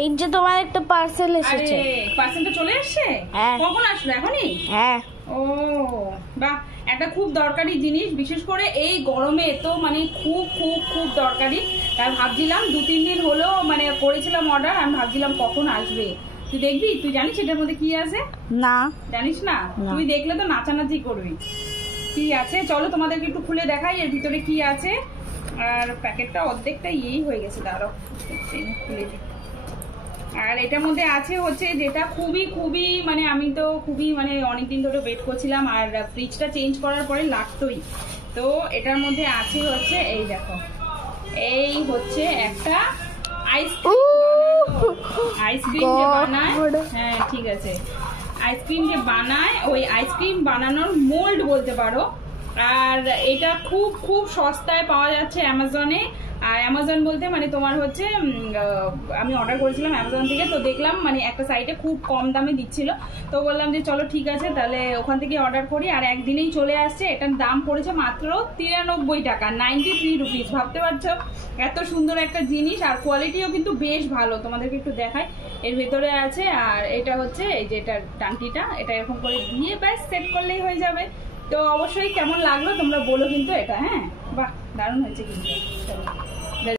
এই যে তোমার একটা পার্সেল এসেছে। আরে পার্সেলটা চলে আসছে? হ্যাঁ। কখন আসলো? এখনই? হ্যাঁ। ও বাহ, একটা খুব দরকারি জিনিস, বিশেষ করে এই গরমে তো মানে খুব খুব খুব দরকারি। তাই ভাবছিলাম 2-3 দিন হলো মানে করেছিলাম অর্ডার, আমি ভাবছিলাম কখন আসবে। তুই দেখবি? তুই জানিস এটার মধ্যে কি আছে? না। জানিস না? তুই দেখলে তো নাচানাচি করবি। কি আছে চলো তোমাদেরকে একটু খুলে দেখাই এর ভিতরে কি আছে। আর প্যাকেটটা অর্ধেকটা ইয়েই হয়ে গেছে, দাঁড়াও খুলে দিই। আর এটার মধ্যে আছে হচ্ছে যেটা খুবই খুবই মানে আমি তো খুবই মানে অনেকদিন ধরে ওয়েট করছিলাম, আর ফ্রিজটা চেঞ্জ করার পরে লাগতোই। তো এটার মধ্যে আছে হচ্ছে এই দেখো, এই হচ্ছে একটা আইসক্রিম যে বানায়, হ্যাঁ ঠিক আছে, আইসক্রিম যে বানায় ওই আইসক্রিম বানানোর মোল্ড বলতে পারো। আর এটা খুব খুব সস্তায় পাওয়া যাচ্ছে অ্যামাজনে। আর অ্যামাজন বলতে মানে তোমার হচ্ছে আমি অর্ডার করেছিলাম অ্যামাজন থেকে, তো দেখলাম মানে একটা সাইটে খুব কম দামে দিচ্ছিল, তো বললাম যে চলো ঠিক আছে তাহলে ওখান থেকে অর্ডার করি। আর একদিনেই চলে আসছে। এটার দাম পড়েছে মাত্র 93 টাকা, 93 রুপিস। ভাবতে পারছো এত সুন্দর একটা জিনিস, আর কোয়ালিটিও কিন্তু বেশ ভালো। তোমাদেরকে একটু দেখাই, এর ভেতরে আছে। আর এটা হচ্ছে এই যে এটার টাঙ্কিটা, এটা এরকম করে দিয়ে ব্যাস সেট করলেই হয়ে যাবে। তো অবশ্যই কেমন লাগলো তোমরা বলো কিন্তু এটা। হ্যাঁ বাহ, দারুণ হয়েছে কিন্তু। চলো।